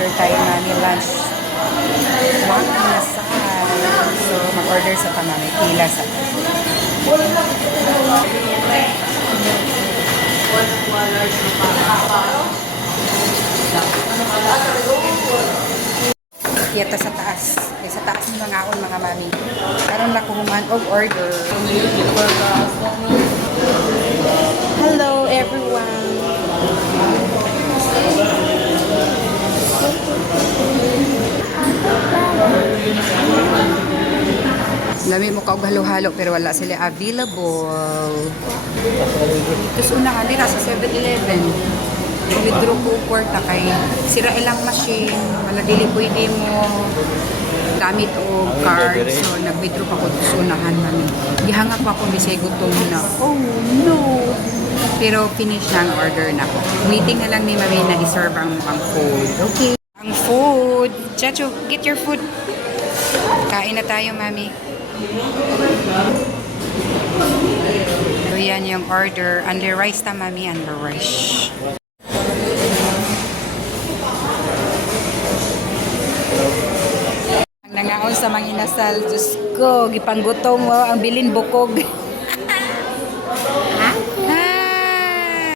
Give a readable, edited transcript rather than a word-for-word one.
Order tayo mami lunch. Mga inasal. So, mag-order sa mami. Pila sa Kiyata sa taas. Sa taas ng mga akon mga mami. Karon na kuhuman og order. Hello everyone. Lami mo ka og halo-halo pero wala sila available. Tapos una kami nasa 7-Eleven. Withdraw ko kwarta kay sira ilang machine, wala dili pwede mo gamit o card. So nag-withdraw pa ko sa unahan mami. Gihangak pa ko bisay gutom na. Oh no. Pero finish na ang order na ko. Waiting na lang ni mami na i-serve ang food. Okay. Ang food. Chacho, get your food. Kain na tayo mami. So yan yung order. Under rice ta mami, under rice. Nangaon sa mga inasal, Diyos ko, gipanggutom mo, ang bilin bukog.